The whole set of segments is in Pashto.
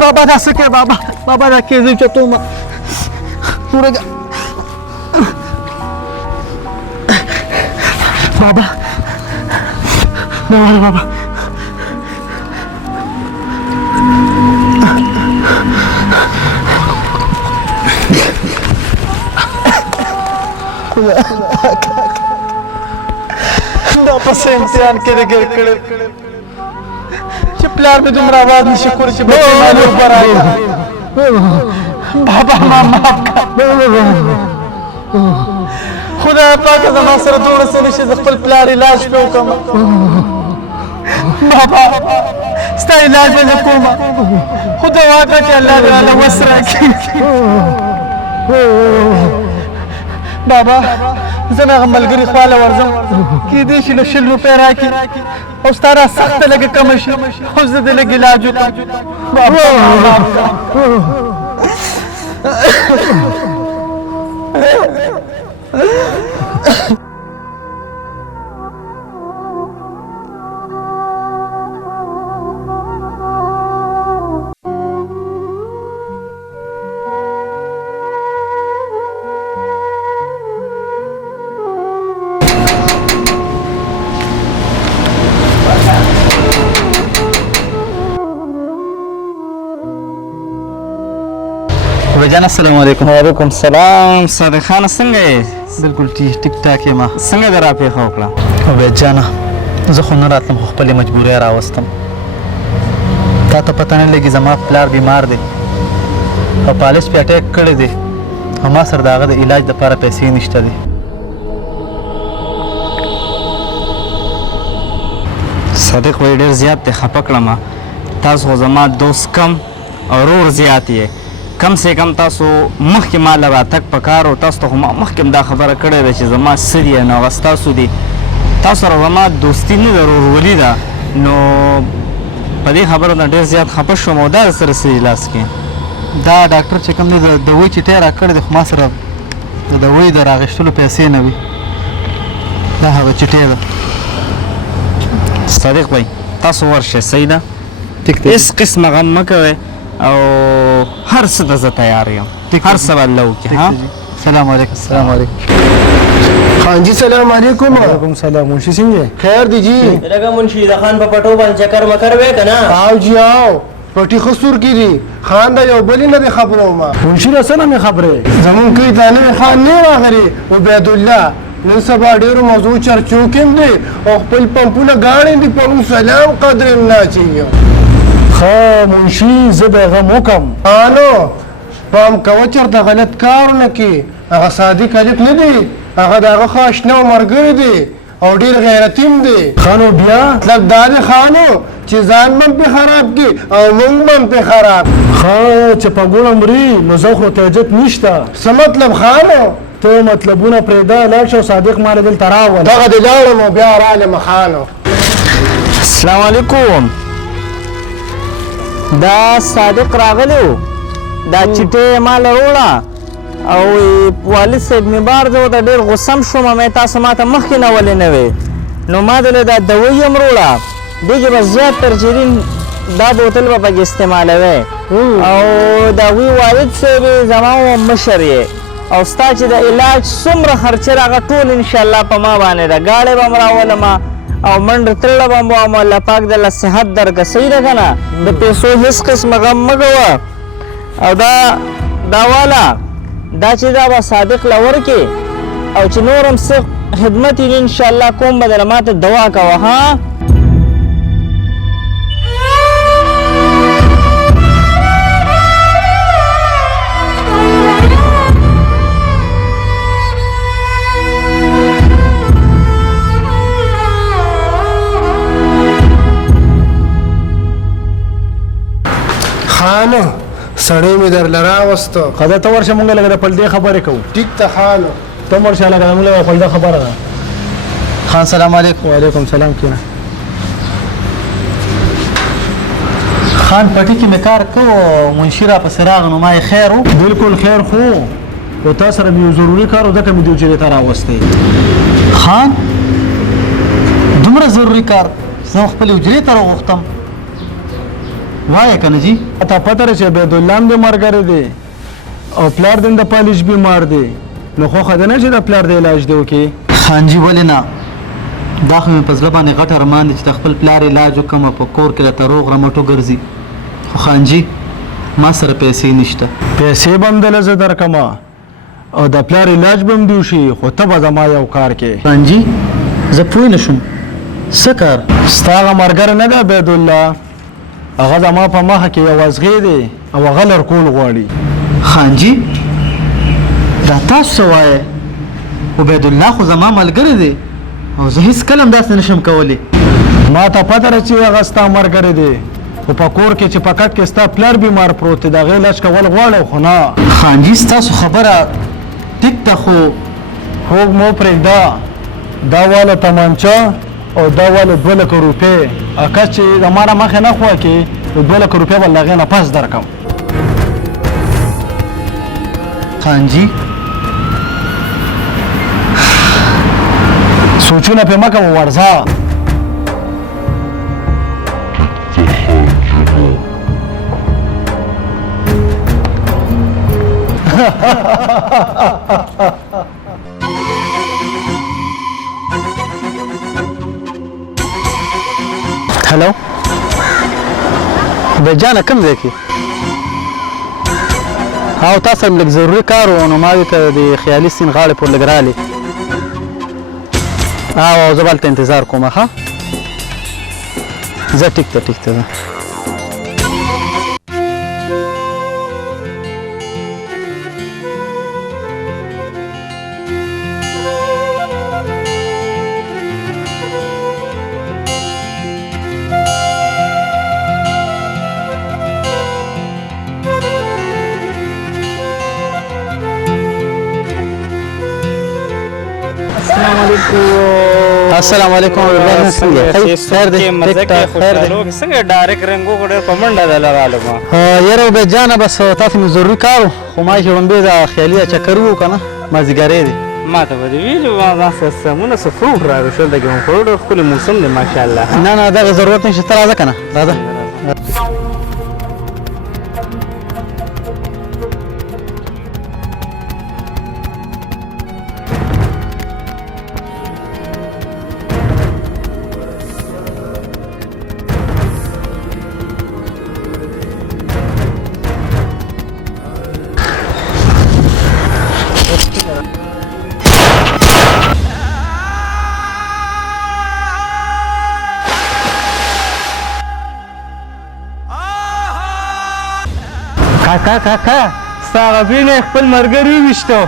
بابا دا څه کوې بابا دا کیزې چتومه ورګه بابا نه واره بابا دا پس امتحان کې ګر کړل چې پلار مې دومره आवाज نشي کولی چې بچې مالي اوبه راغی بابا ما معاف کړه خدای پاکه زما سره دومره څه نشي زه خپل پلار علاج پرې وکړم بابا ستا علاج به نه کومه خو دعا کړه چې الله دې راله وس راکړي بابا زه هغه ملګري خواله ورځم کېدای شي له 100 روپۍ راکړي او ستا را سخته لږه کمه شي او زه دې لږ علاج وکړم بابا جان السلام علیکم وعلیکم السلام صادق خان څنګه یې بالکل ټیک ټاک یم څنګه دې راپېښه وکړه عبید جانه زه خو نه راتلم خو خپلې مجبورۍ راوستم تا ته پته نه لګي زما پلار بیمار دی او پالیس پې اټیک کړی دی او ما سره د هغه د علاج دپاره پیسې نشته دی صادق وایي ډېر زیات دی خفه کړم تاسو خو زما دوست کم او ورور زیات یې کم سے کم تاسو مخکې ما له راتګ پکار و تاسو ته خو ما مخکې هم دا خبره کړې ده چې زما څه دي نو هغه ستاسو دي تاسو سره زما دوستي نه ده ورورولي ده نو په دې خبرو نه ډېر زیات خفه شوم او دا سره څه لاس کې دا ډاکټر چې کوم دی د دوی چټۍ راکړې دی خو ما سره د دوی د راغېښتلو پیسې نه وي دا هغه چټۍ ده صادق بھائی تاسو ورشئ صحیح ده ټیک دی هېڅ قسمه غم مه کوئ او هر څه ته زه تیار یم هر څه به الله وکړي سلام علیکم السلام علیکم خان جی سلام علیکم وعلیکم السلام منشی سنگھ خیر دی جی لگا منشی دا خان په پټو باندې چکر مکر وې کنه آو جی آو پټي خسور کی دی خان دا یو بلی نه خبرو ما منشی رسنه می خبره زمون کې دانه خان نه راغلی عبید الله نن سبا ډیرو موضوع چرچو کې دی او خپل پمپونه غاړې دی په سلام قدر نه چیو خا منشی زه غم وکم انو پام کو چرته غلط کار نه کی هغه صادق الف نه دی هغه دغه خاصنه مرګری دی او ډیر غیرتیم دی خانو بیا مطلب دا دی خانو چې ځان من په خراب کی او مونږ من په خراب خا چې په ګول امري نو زه خو ته عزت نشته څه مطلب خانو ته مطلبونه پرېدا لاړ شو صادق مال دل تراول دغه د لاړم بیا رااله مخانو السلام علیکم دا صادق راغلی دا چټۍ ما لروړه او والد صاحب مې بار زه ورته ډېر غوسم شوم مې تاسو ما ته مخکې نه ولې نه وې نو ما دله دا دوی هم وروړه دې کې به زیات تر چیرین دا بوتل به پکې استعمالوی او د هغوی والد صاحب زما مشر یې او ستا چې د علاج څومره خرچه هغه ټول انشاءالله په ما باندې ده غاړې به م راولم او منډه تړله به م وم الله پاک دله صحت درکړه صحیح ده که نه د پیسو هېڅ قسمه غم مه کوه او دا والا دا چې دا به صادق له ورکې او چې نور هم څه خدمت یې انشاءالله کوم به دله ماته دوا کوه ها خانو سړی مې در لراوستو خدا ته ورشه مونږ لګره په دې خبرې کوو ټیک ته خانو ته ورشه لګره مونږ په دې خبره ده خان سلام علیکم وعلیکم السلام کینا خان پټي کې مې کار کوو منشي را پسې راغی نو ما یې خیر و بالکل خیر خو او تا سره مې یو ضروري کار و ځکه مې دې حجرې ته راوستی خان دومره ضروري کار زه خپلې حجرې ته راغوښتم وایه کنه جی ته پته ده چې عبیدالله هم د ملګری دی او پلار د د پالیش بیمار دی نو خوښه ده نه چې د پلار د علاج دی وکړي خان جی ولې نه دا خو مې په زړه باندې غټ ارمان دی چې د خپل پلار علاج وکړم او په کور کې راته روغ رمټو ګرځي خو خان جی ما سره پیسې نشته پیسې به هم دله زه درکمه او د پلار علاج به هم دې وشي خو ته به زما یو کار کې خان جی زه پوه نه شوم څه کار ستا هغه ملګری نه دی عبیدالله هغه زما په مخه کې یو ازغی دی او هغه لرکول غواړي خان جی دا تاسو څه وایې عبیدالله خو زما ملګری دی او زه هېڅکله هم داسې نشم کولی ما ته پته ده چې هغه ستا ملګری دی خو په کور کې چې په کټ کې ستا پلار بیمار پروت دی د هغې علاج کول غواړی خو نه خان جی ستاسو خبره ټیک ده خو خوږ مو پرېږده دا واله تمانچه او دا واله 2 لکه روپۍ که چې زما نه مخې نه خوه کې نو 2 لکه روپۍ به له هغې نه پس درکړم خان جی سوچونه پې مه کوه ورځه هلو بیجانه کوم ځای کې او تا سره لږ ضروري کار و نو ما وی که د خیالي سیند غاړې پورې لږ رالې او زه به هلته انتظار کوم ښه زه ټیک ده ټیک ده السلام علیکم خیر دی څنګه ډایرکټ رنګو کو ډېر په منډه ده لرالو ما یاره عبید جانه بس تاسو مې ضروري کار و خو ما چې غونډې د خیالي چکر و که نه مازدیګری دی ما ته به دې ویلو ما څه سمونه څه فروټ راویشل د ګرمخوړو ډېر ښکلی موسم دی ماشاءالله نه نه دغه ضرورت نشته ته راځه که نه راځه کاکا ستا هغه بینه خپل ملګري وویشتو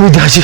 وای دا چې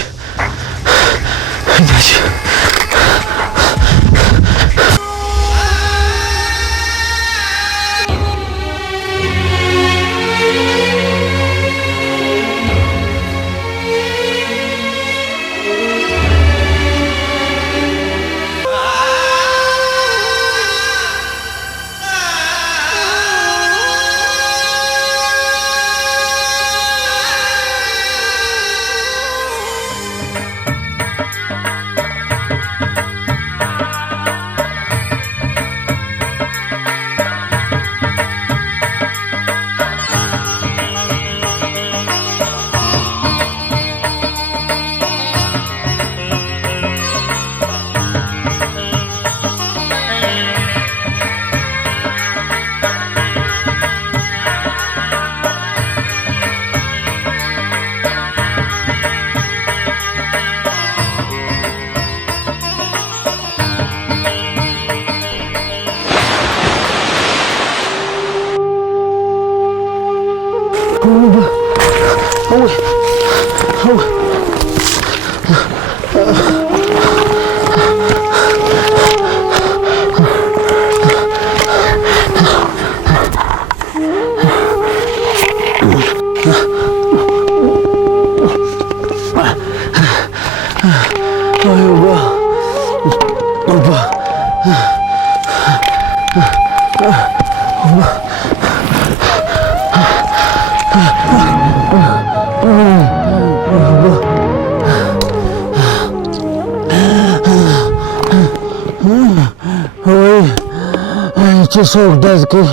چې څوک ډز کوي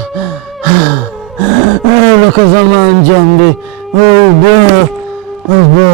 لکه زما انجام دی اوبه